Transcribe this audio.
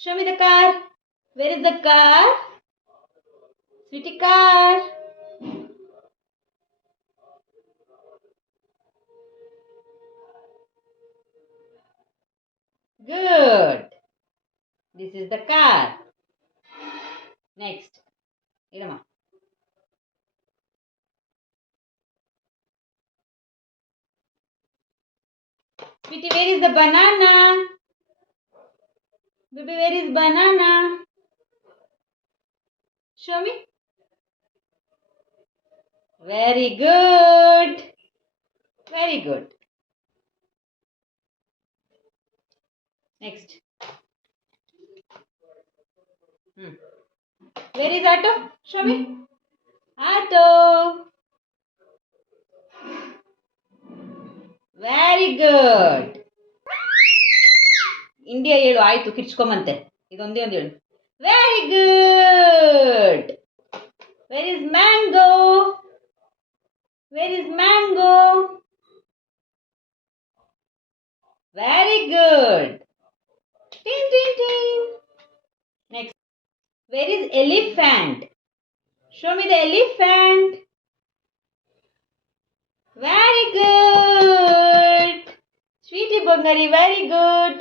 Show me the car. Where is the car? Sweetie car. Good. This is the car. Next. Idama. Sweetie, where is the banana? Baby, where is banana? Show me. Very good. Very good. Next. Where is Auto? Show me. Auto. Very good. India ಹೇಳು ಆಯ್ತು ಕಿರ್ಚ್ಕೊಂಬಂತೆ ಇದೊಂದೇ ಒಂದು ಹೇಳು very good where is mango where is mango very good ಟಿಂಗ್ ಟಿಂಗ್ ಟಿಂಗ್ next where is elephant show me the elephant very good sweetie ಬಂಗಾರಿ ವೆರಿ ಗುಡ್